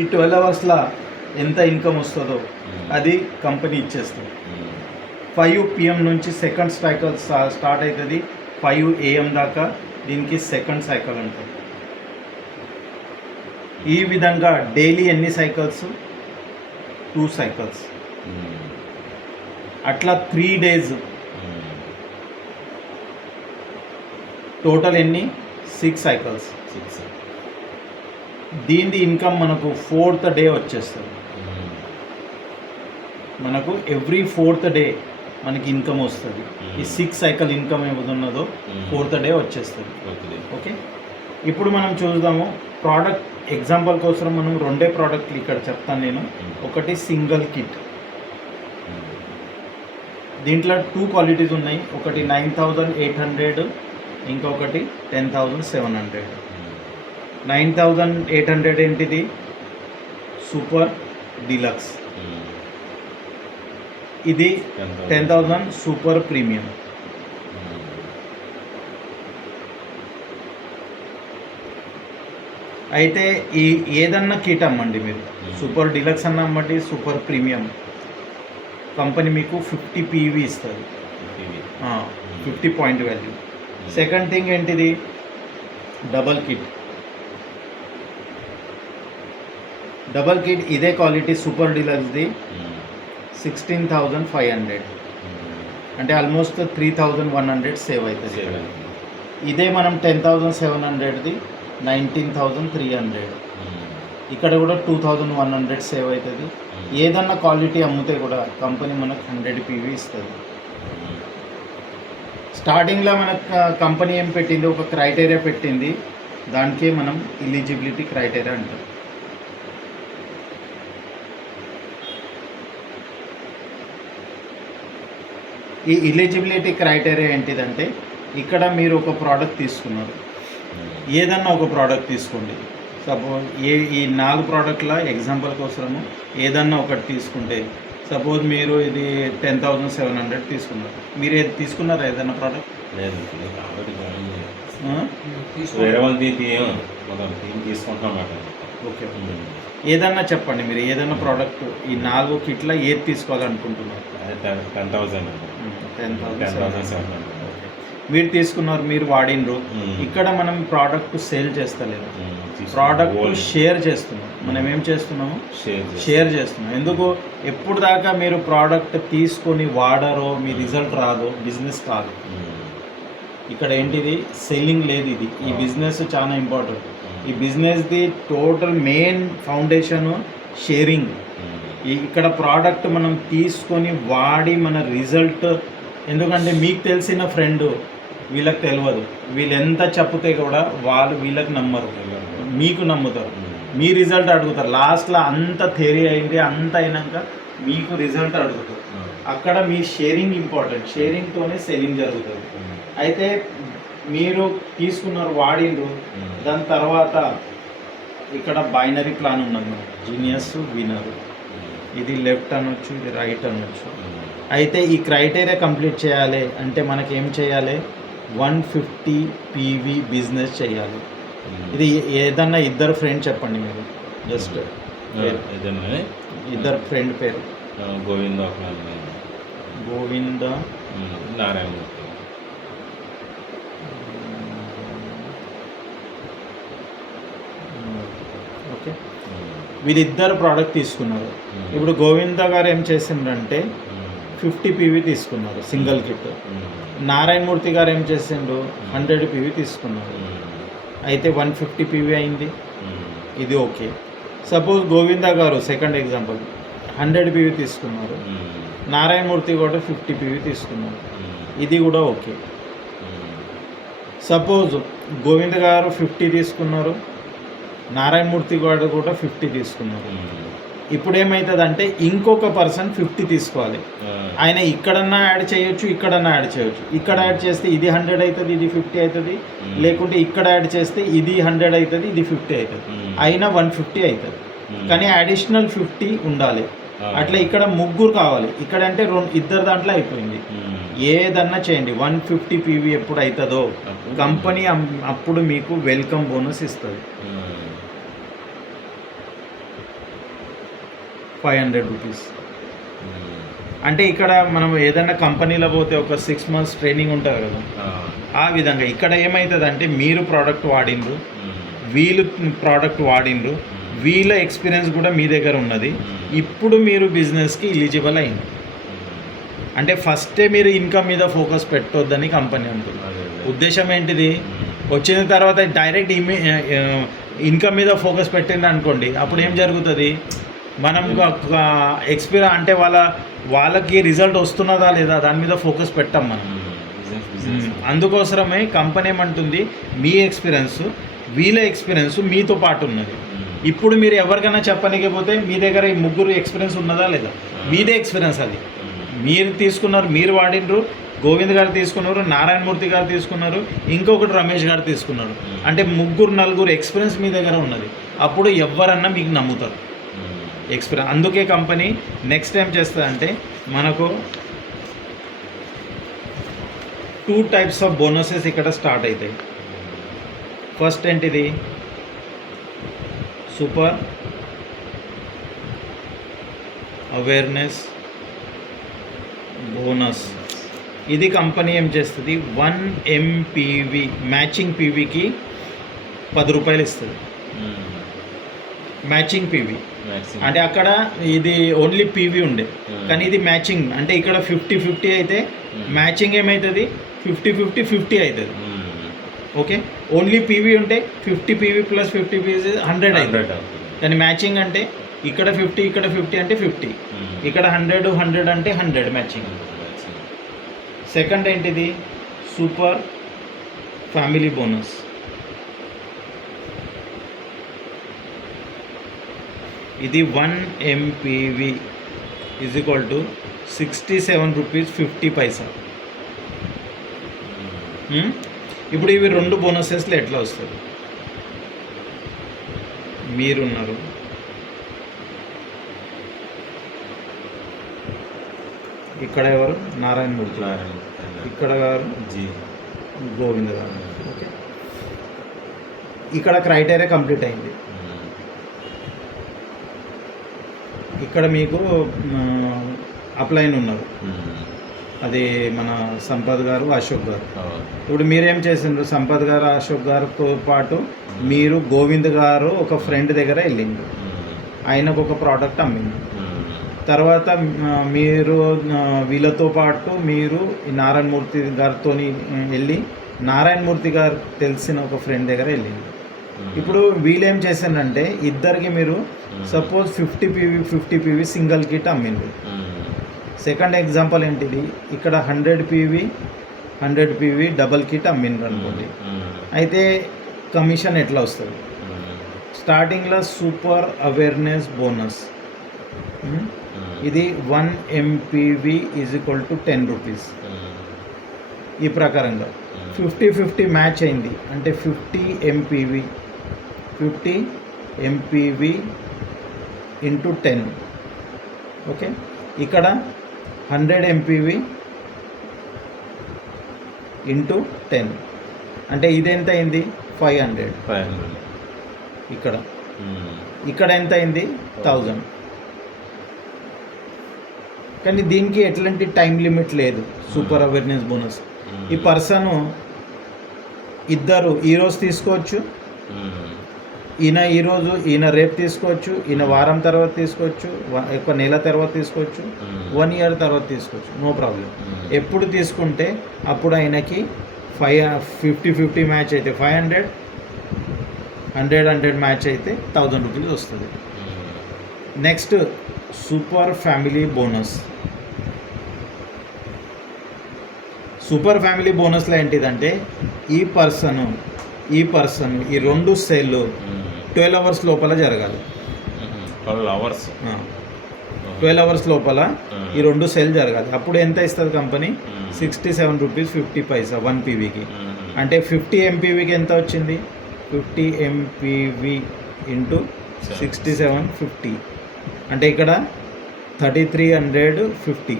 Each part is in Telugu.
ఈ 12 అవర్స్లో ఎంత ఇన్కమ్ వస్తుందో అది కంపెనీ ఇచ్చేస్తుంది. 5 PM నుంచి సెకండ్ సైకిల్ స్టార్ట్ అవుతుంది. 5 AM దాకా దీనికి సెకండ్ సైకిల్ ఉంటుంది. ఈ విధంగా డైలీ ఎన్ని సైకిల్స్? 2 సైకిల్స్. అట్లా 3 days టోటల్ ఎన్ని? 6 సైకిల్స్. దీని ఇన్కమ్ మనకు 4th day వచ్చేస్తుంది. మనకు ఎవ్రీ 4th day మనకి ఇన్కమ్ వస్తుంది. ఈ 6 సైకిల్ ఇన్కమ్ ఏమున్నదో 4th day వచ్చేస్తుంది. ఓకే, ఇప్పుడు మనం చూద్దాము ప్రోడక్ట్ ఎగ్జాంపుల్ కోసం. మనం 2 ప్రోడక్ట్లు ఇక్కడ చెప్తాను నేను. ఒకటి సింగిల్ కిట్, దీంట్లో 2 క్వాలిటీస్ ఉన్నాయి. ఒకటి 9800, ఇంకొకటి 10700. 9800 ఏంటిది? Super deluxe. ఇది 10,000 సూపర్ ప్రీమియం. అయితే ఈ ఏదన్నా కిట్ అమ్మండి మీరు, సూపర్ డీలక్స్ అన్న అమ్మండి, సూపర్ ప్రీమియం, కంపెనీ మీకు 50 PV ఇస్తుంది, 50 పాయింట్ వాల్యూ. సెకండ్ థింగ్ ఏంటిది? Double kit. డబల్ కిట్ ఇదే క్వాలిటీ సూపర్ డీలక్స్ది 16,500, అంటే ఆల్మోస్ట్ 3,100 సేవ్ అవుతుంది. ఇదే మనం 10,700ది 19,300, ఇక్కడ కూడా 2,100 సేవ్ అవుతుంది. ఏదన్నా క్వాలిటీ అమ్మితే కూడా కంపెనీ మనకు 100 PV ఇస్తుంది. స్టార్టింగ్లో మనకు కంపెనీ ఏం పెట్టింది? ఒక క్రైటీరియా పెట్టింది, దానికే మనం ఎలిజిబిలిటీ క్రైటీరియా అంటాం. ఈ ఎలిజిబిలిటీ క్రైటీరియా ఏంటిదంటే, ఇక్కడ మీరు ఒక ప్రోడక్ట్ తీసుకున్నారు, ఏదన్నా ఒక ప్రోడక్ట్ తీసుకోండి. సపోజ్ ఈ 4 ప్రోడక్ట్ల ఎగ్జాంపుల్ కోసము ఏదన్నా ఒకటి తీసుకుంటే, సపోజ్ మీరు ఇది 10,700 తీసుకున్నారు. మీరు ఏది తీసుకున్నారా? ఏదన్నా ప్రోడక్ట్? ఓకే, ఏదన్నా చెప్పండి మీరు. ఏదన్నా ప్రోడక్ట్ ఈ 4 కిట్ల ఏది తీసుకోవాలనుకుంటున్నారు? 10,700 మీరు తీసుకున్నారు, మీరు వాడినరు. ఇక్కడ మనం ప్రోడక్ట్ సేల్ చేస్తలేదు, ప్రోడక్ట్ షేర్ చేస్తున్నాం. మనం ఏం చేస్తున్నాము? షేర్ చేస్తున్నాం. ఎందుకు? ఎప్పుడు దాకా మీరు ప్రోడక్ట్ తీసుకొని వాడరో మీ రిజల్ట్ రాదో బిజినెస్ కాదు. ఇక్కడ ఏంటిది? సెల్లింగ్ లేదు. ఇది ఈ బిజినెస్ చాలా ఇంపార్టెంట్. ఈ బిజినెస్ది టోటల్ మెయిన్ ఫౌండేషన్ షేరింగ్. ఇక్కడ ప్రోడక్ట్ మనం తీసుకొని వాడి మన రిజల్ట్, ఎందుకంటే మీకు తెలిసిన ఫ్రెండ్ వీళ్ళకి తెలియదు, వీళ్ళు ఎంత చెప్తే కూడా వాళ్ళు వీళ్ళకి నమ్మరు, మీకు నమ్ముతారు. మీ రిజల్ట్ అడుగుతారు. లాస్ట్లో అంత థియరీ అయింది, అంత అయినాక మీకు రిజల్ట్ అడుగుతారు. అక్కడ మీ షేరింగ్ ఇంపార్టెంట్. షేరింగ్తోనే సెల్లింగ్ జరుగుతుంది. అయితే మీరు తీసుకున్నారు, వాడిండ్రు, దాని తర్వాత ఇక్కడ బైనరీ ప్లాన్ ఉన్నది మనకు, జీనియస్, వినర్. ఇది లెఫ్ట్ అనొచ్చు, ఇది రైట్ అనొచ్చు. అయితే ఈ క్రైటీరియా కంప్లీట్ చేయాలి అంటే మనకి ఏం చేయాలి? 150 PV బిజినెస్ చేయాలి. ఇది ఏదన్నా ఇద్దరు ఫ్రెండ్ చెప్పండి మీరు, జస్ట్ ఇద్దరు ఫ్రెండ్ పేరు. గోవింద, నారాయణ. ఓకే, వీళ్ళిద్దరు ప్రోడక్ట్ తీసుకున్నారు. ఇప్పుడు గోవింద గారు ఏం చేసిండ్రంటే 50 PV తీసుకున్నారు సింగిల్ కిట్. నారాయణమూర్తి గారు ఏం చేసిండ్రు? 100 PV తీసుకున్నారు. అయితే 150 PV అయింది. ఇది ఓకే. సపోజ్ గోవింద గారు సెకండ్ ఎగ్జాంపుల్ 100 PV తీసుకున్నారు, నారాయణమూర్తి కూడా 50 PV తీసుకున్నారు. ఇది కూడా ఓకే. సపోజ్ గోవింద గారు 50 తీసుకున్నారు, నారాయణమూర్తి గారు కూడా 50 తీసుకున్నారు. ఇప్పుడు ఏమవుతుందంటే ఇంకొక పర్సన్ 50 తీసుకోవాలి. ఆయన ఇక్కడన్నా యాడ్ చేయొచ్చు, ఇక్కడన్నా యాడ్ చేయొచ్చు. ఇక్కడ యాడ్ చేస్తే ఇది 100 అవుతుంది, ఇది 50 అవుతుంది. లేకుంటే ఇక్కడ యాడ్ చేస్తే ఇది 100 అవుతుంది, ఇది 50 అవుతుంది. అయినా 150 అవుతుంది. కానీ అడిషనల్ 50 ఉండాలి. అట్లా ఇక్కడ ముగ్గురు కావాలి. ఇక్కడ అంటే ఇద్దరు దాంట్లో అయిపోయింది. ఏదన్నా చేయండి, 150 PV ఎప్పుడు అవుతుందో కంపెనీ అప్పుడు మీకు వెల్కమ్ బోనస్ ఇస్తుంది. 500 రూపీస్. అంటే ఇక్కడ మనం ఏదైనా కంపెనీలో పోతే ఒక 6 months ట్రైనింగ్ ఉంటుంది కదా, ఆ విధంగా ఇక్కడ ఏమవుతుంది అంటే మీరు ప్రోడక్ట్ వాడిండ్రు, వీళ్ళు ప్రోడక్ట్ వాడిండ్రు, వీళ్ళ ఎక్స్పీరియన్స్ కూడా మీ దగ్గర ఉన్నది, ఇప్పుడు మీరు బిజినెస్కి ఎలిజిబుల్ అయింది. అంటే ఫస్టే మీరు ఇన్కమ్ మీద ఫోకస్ పెట్టొద్దని కంపెనీ అంటుంది. ఉద్దేశం ఏంటిది, వచ్చిన తర్వాత డైరెక్ట్ ఇన్కమ్ మీద ఫోకస్ పెట్టింది అనుకోండి, అప్పుడు ఏం జరుగుతుంది, మనం అంటే వాళ్ళకి రిజల్ట్ వస్తున్నదా లేదా దాని మీద ఫోకస్ పెట్టాం మనం. అందుకోసమే కంపెనీ ఏమంటుంది, మీ ఎక్స్పీరియన్స్ వీళ్ళ ఎక్స్పీరియన్స్ మీతో పాటు ఉన్నది. ఇప్పుడు మీరు ఎవరికైనా చెప్పనికపోతే మీ దగ్గర ఈ ముగ్గురు ఎక్స్పీరియన్స్ ఉన్నదా లేదా, మీదే ఎక్స్పీరియన్స్ అది. మీరు తీసుకున్నారు, మీరు వాడినరు, గోవింద్ గారు తీసుకున్నారు, నారాయణమూర్తి గారు తీసుకున్నారు, ఇంకొకటి రమేష్ గారు తీసుకున్నారు. అంటే 3-4 ఎక్స్పీరియన్స్ మీ దగ్గర ఉన్నది. అప్పుడు ఎవరన్నా మీకు నమ్ముతారు ఎక్స్పీరియన్స్. అందుకే కంపెనీ నెక్స్ట్ టైం చేస్తుందంటే మనకు 2 types ఆఫ్ బోనసెస్ ఇక్కడ స్టార్ట్ అవుతాయి. ఫస్ట్ ఏంటిది, సూపర్ అవేర్నెస్ బోనస్. ఇది కంపెనీ ఏం చేస్తుంది, 1 MPV మ్యాచింగ్ పీవీకి 10 రూపాయలు ఇస్తుంది. మ్యాచింగ్ పీవీ అంటే అక్కడ ఇది ఓన్లీ పీవీ ఉండే, కానీ ఇది మ్యాచింగ్. అంటే ఇక్కడ 50-50 అయితే మ్యాచింగ్ ఏమవుతుంది, 50-50 అవుతుంది. ఓకే, ఓన్లీ పీవీ ఉంటే 50 PV + 50 PV 100 అవుతుంది. కానీ మ్యాచింగ్ అంటే ఇక్కడ 50 ఇక్కడ 50 అంటే 50, ఇక్కడ 100 అంటే 100 మ్యాచింగ్. సెకండ్ ఏంటిది, సూపర్ ఫ్యామిలీ బోనస్. ఇది 1 MPV = 67 రూపీస్ 50 పైసా. ఇప్పుడు ఇవి 2 బోనసెస్లు ఎట్లా వస్తుంది, మీరున్నారు, ఇక్కడ ఎవరు నారాయణమూర్తి, ఇక్కడ గారు గోవింద్ గారు. ఓకే, ఇక్కడ క్రైటీరియా కంప్లీట్ అయింది. ఇక్కడ మీకు అప్లైన్ ఉన్నారు, అది మన సంపత్ గారు, అశోక్ గారు. ఇప్పుడు మీరేం చేసిండ్రు, సంపత్ గారు, అశోక్ గారితో పాటు మీరు గోవింద్ గారు ఒక ఫ్రెండ్ దగ్గర వెళ్ళిండ్రు, ఆయనకు ఒక ప్రోడక్ట్ అమ్మిండు. తర్వాత మీరు వీళ్ళతో పాటు మీరు నారాయణమూర్తి గారితో వెళ్ళి నారాయణమూర్తి గారు తెలిసిన ఒక ఫ్రెండ్ దగ్గర వెళ్ళింది. ఇప్పుడు వీళ్ళు ఏం చేశారంటే ఇద్దరికి మీరు సపోజ్ 50 PV సింగిల్ కిట్ అమ్మింది. సెకండ్ ఎగ్జాంపుల్ ఏంటిది, ఇక్కడ 100 PV డబల్ కిట్ అమ్మిండ్రు అనుకోండి. అయితే కమిషన్ ఎట్లా వస్తుంది, స్టార్టింగ్లో సూపర్ అవేర్నెస్ బోనస్, ఇది 1 MPV = 10 రూపీస్. ఈ ప్రకారంగా 50-50 మ్యాచ్ అయింది అంటే 50 MPV × 10. ఓకే, ఇక్కడ 100 MPV × 10 అంటే ఇది ఎంత అయింది, 500. ఇక్కడ ఎంత అయింది, 1000. కానీ దీనికి ఎట్లాంటి టైం లిమిట్ లేదు. సూపర్ అవేర్నెస్ బోనస్ ఈ పర్సన్ ఇద్దరు ఈరోజు తీసుకోవచ్చు, ఈయన రేపు తీసుకోవచ్చు, ఈయన వారం తర్వాత తీసుకోవచ్చు, ఒక నెల తర్వాత తీసుకోవచ్చు, 1 year తర్వాత తీసుకోవచ్చు, నో ప్రాబ్లం. ఎప్పుడు తీసుకుంటే అప్పుడు ఆయనకి 50-50 మ్యాచ్ అయితే 500, 100 మ్యాచ్ అయితే 1000 రూపీస్ వస్తుంది. Next super family bonus. Super family బోనస్లో ఏంటిదంటే ఈ పర్సన్ ఈ 2 సేల్ 12 hours లోపల జరగాలి. 12 hours లోపల ఈ 2 సేల్ జరగాలి. అప్పుడు ఎంత ఇస్తుంది కంపెనీ, 67 రూపీస్ 50 పైసా 1 PVకి. అంటే 50 MPVకి ఎంత వచ్చింది, 50 MPV × 6750 అంటే ఇక్కడ 3350.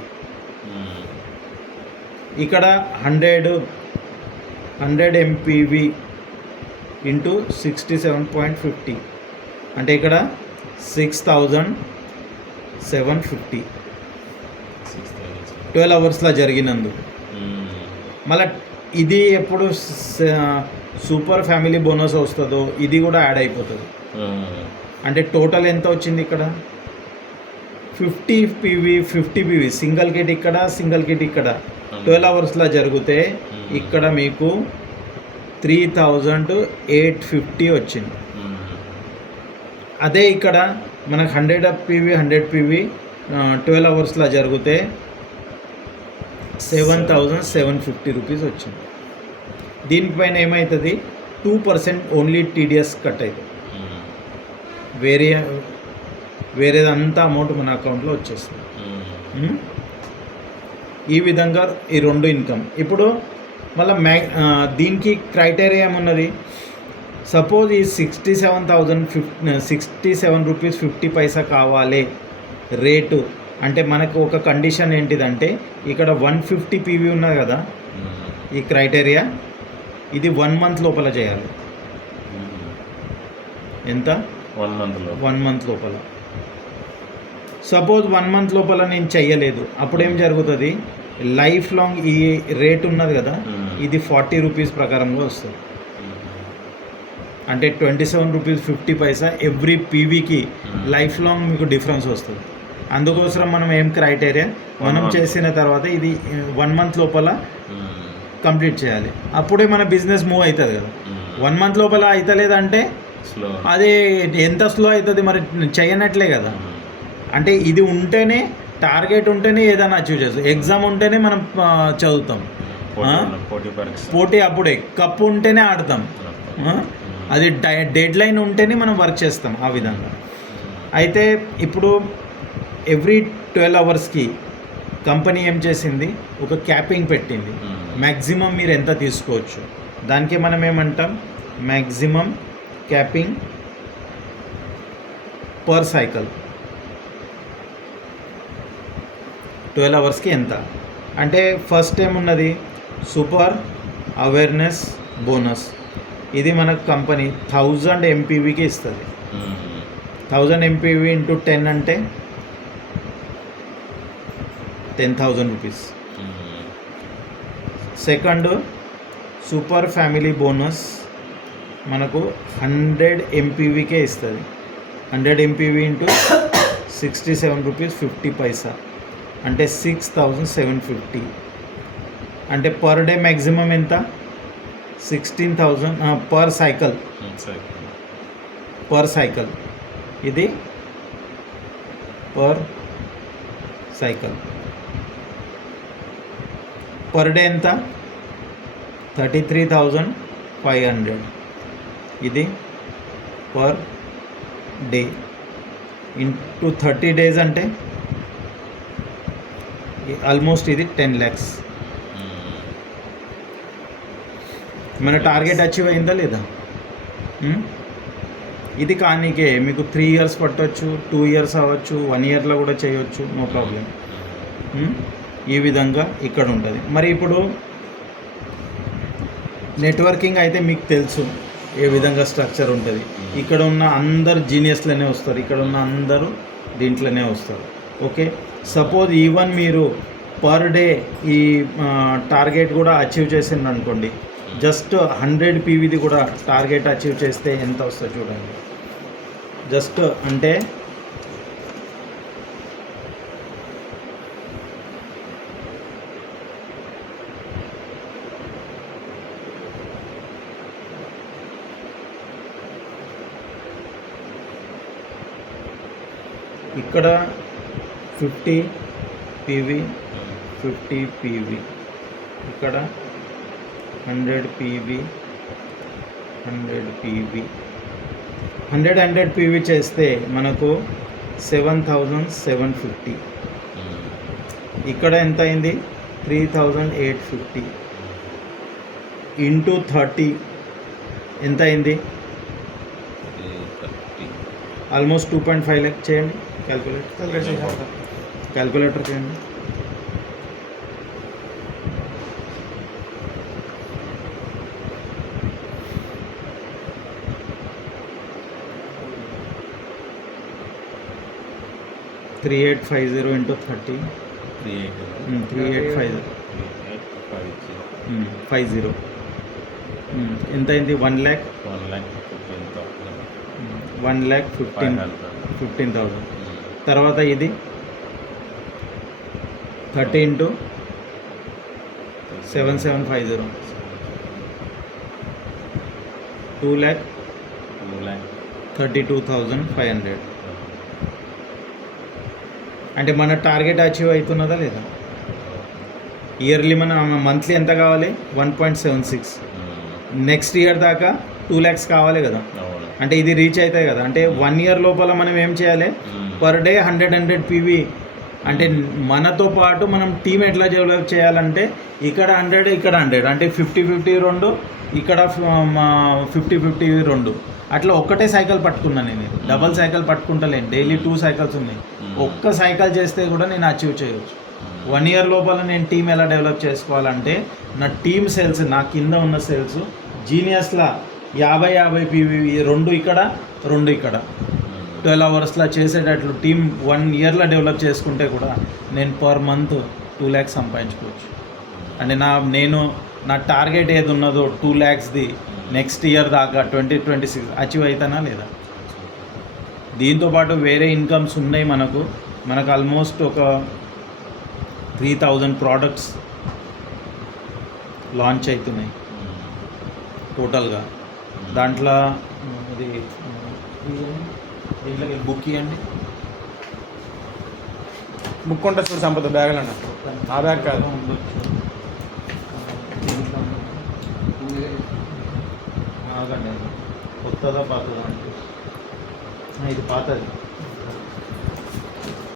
ఇక్కడ 100 MPV × 67.50 అంటే ఇక్కడ 6000 750 12 అవర్స్లో జరిగినందుకు. మళ్ళీ ఇది ఎప్పుడు సూపర్ ఫ్యామిలీ బోనస్ వస్తుందో ఇది కూడా యాడ్ అయిపోతుంది. అంటే టోటల్ ఎంత వచ్చింది ఇక్కడ 50 PV సింగిల్ కిట్ ఇక్కడ, సింగిల్ కిట్ ఇక్కడ 12 అవర్స్లో జరిగితే ఇక్కడ మీకు 3850 వచ్చింది. అదే ఇక్కడ మనకు 100 PV 12 అవర్స్లో జరిగితే 7750 రూపీస్ వచ్చింది. దీనిపైన ఏమవుతుంది 2% ఓన్లీ TDS కట్ అవుతుంది. వేరేదంతా అమౌంట్ మన అకౌంట్లో వచ్చేస్తుంది. ఈ విధంగా ఈ రెండు ఇన్కమ్. ఇప్పుడు మళ్ళీ దీనికి క్రైటీరియా ఏమున్నది, సపోజ్ ఈ 67 రూపీస్ 50 పైసా కావాలి రేటు అంటే మనకు ఒక కండిషన్ ఏంటిదంటే ఇక్కడ 150 PV ఉన్నది కదా, ఈ క్రైటీరియా ఇది 1 మంత్ లోపల చేయాలి. ఎంత 1 మంత్ లోపల. సపోజ్ 1 మంత్ లోపల నేను చెయ్యలేదు, అప్పుడేం జరుగుతుంది, లైఫ్ లాంగ్ ఈ రేట్ ఉన్నది కదా ఇది 40 రూపీస్ ప్రకారంగా వస్తుంది. అంటే 27 రూపీస్ 50 పైసా ఎవ్రీ పీవీకి లైఫ్ లాంగ్ మీకు డిఫరెన్స్ వస్తుంది. అందుకోసం మనం ఏం క్రైటీరియా మనం చేసిన తర్వాత ఇది 1 మంత్ లోపల కంప్లీట్ చేయాలి. అప్పుడే మన బిజినెస్ మూవ్ అవుతుంది కదా. 1 మంత్ లోపల అవుతలేదంటే అదే ఎంత స్లో అవుతుంది, మరి చేయనట్లే కదా. అంటే ఇది ఉంటేనే టార్గెట్ ఉంటేనే ఏదైనా అచీవ్ చేస్తాం. ఎగ్జామ్ ఉంటేనే మనం చదువుతాం, పోటీ అప్పుడే కప్పు ఉంటేనే ఆడతాం, అది డెడ్ లైన్ ఉంటేనే మనం వర్క్ చేస్తాం ఆ విధంగా. అయితే ఇప్పుడు ఎవ్రీ 12 అవర్స్కి కంపెనీ ఏం చేసింది, ఒక క్యాపింగ్ పెట్టింది. మ్యాక్సిమం మీరు ఎంత తీసుకోవచ్చు, దానికి మనం ఏమంటాం మ్యాక్సిమం క్యాపింగ్ పర్ సైకిల్. 12 అవర్స్కి ఎంత అంటే ఫస్ట్ ఏమున్నది సూపర్ అవేర్నెస్ బోనస్. ఇది మనకు కంపెనీ 1000 MPVకి ఇస్తుంది. 1000 MPV ఇంటూ 10 అంటే 10,000 rupees. Second super family bonus మనకు 100 MPVకే ఇస్తుంది. 100 MPV ఇంటూ 67 రూపీస్ 50 పైసా అంటే 6750. అంటే పర్ డే మ్యాక్సిమం ఎంత 16,000 పర్ సైకిల్. ఇది పర్ సైకిల్. పర్ డే ఎంత 33,500. ఇది పర్ డే ఇంటూ 30 డేస్ అంటే ఆల్మోస్ట్ ఇది 10 lakhs. మన టార్గెట్ అచీవ్ అయిందా లేదా? ఇది కానీకే మీకు 3 years పట్టవచ్చు, 2 years అవ్వచ్చు, 1 yearలో కూడా చేయవచ్చు, నో ప్రాబ్లం. ఈ విధంగా ఇక్కడ ఉంటుంది. మరి ఇప్పుడు నెట్వర్కింగ్ అయితే మీకు తెలుసు ఏ విధంగా స్ట్రక్చర్ ఉంటుంది. ఇక్కడ ఉన్న అందరు జీనియస్లోనే వస్తారు, ఇక్కడ ఉన్న అందరూ దీంట్లోనే వస్తారు. ఓకే, సపోజ్ ఈవెన్ మీరు పర్ డే ఈ టార్గెట్ కూడా అచీవ్ చేసింది అనుకోండి, జస్ట్ 100 PVది కూడా టార్గెట్ అచీవ్ చేస్తే ఎంత వస్తుంది చూడండి. జస్ట్ అంటే ఇక్కడ 50 PV ఇక్కడ 100 PV 100 PV చేస్తే మనకు 7,750. ఇక్కడ ఎంత అయింది 3,850 ఇంటూ 30 ఎంత అయింది ఆల్మోస్ట్ 2.5 lakh. చేయండి క్యాల్కులేటర్ చేయండి. 3850 ఇంటూ 30 3850 50 ఎంత అయింది 1,15,000 తర్వాత ఇది 30 ఇంటూ 7750 2,32,500. అంటే మన టార్గెట్ అచీవ్ అవుతున్నదా లేదా? ఇయర్లీ మన మంత్లీ ఎంత కావాలి? 1.76. నెక్స్ట్ ఇయర్ దాకా 2 lakhs కావాలి కదా. అంటే ఇది రీచ్ అవుతాయి కదా. అంటే 1 year లోపల మనం ఏం చేయాలి? Per day 100 PV. అంటే మనతో పాటు మనం టీం ఎట్లా డెవలప్ చేయాలంటే ఇక్కడ 100 ఇక్కడ 100 అంటే 50-50 2, ఇక్కడ 50-50 2 అట్లా ఒక్కటే సైకిల్ పట్టుకున్నాను నేను. డబల్ సైకిల్ పట్టుకుంటలేను. డైలీ 2 cycles ఉన్నాయి. ఒక్క సైకిల్ చేస్తే కూడా నేను అచీవ్ చేయవచ్చు. 1 year లోపల నేను టీం ఎలా డెవలప్ చేసుకోవాలంటే నా టీమ్ సెల్స్, నా కింద ఉన్న సెల్స్ జీనియస్లా 50-50 PV 2 ఇక్కడ 2 ఇక్కడ 12 hours చేసేటట్లు టీం 1 yearలో డెవలప్ చేసుకుంటే కూడా నేను పర్ మంత్ 2 lakhs సంపాదించుకోవచ్చు. అంటే నా టార్గెట్ ఏది ఉన్నదో 2 lakhsది నెక్స్ట్ ఇయర్ దాకా 2026 అచీవ్ అవుతానా లేదా? దీంతోపాటు వేరే ఇన్కమ్స్ ఉన్నాయి మనకు ఆల్మోస్ట్ ఒక 3,000 ప్రోడక్ట్స్ లాంచ్ అవుతున్నాయి టోటల్గా. దాంట్లో ఇది దీంట్లోకి బుక్ ఇవ్వండి. బుక్ ఉంటుంది చూడు సంపద బ్యాగులు అన్న. ఆ బ్యాగ్ కాదు, కొత్తదా పాతదా అంటే ఇది పాతది.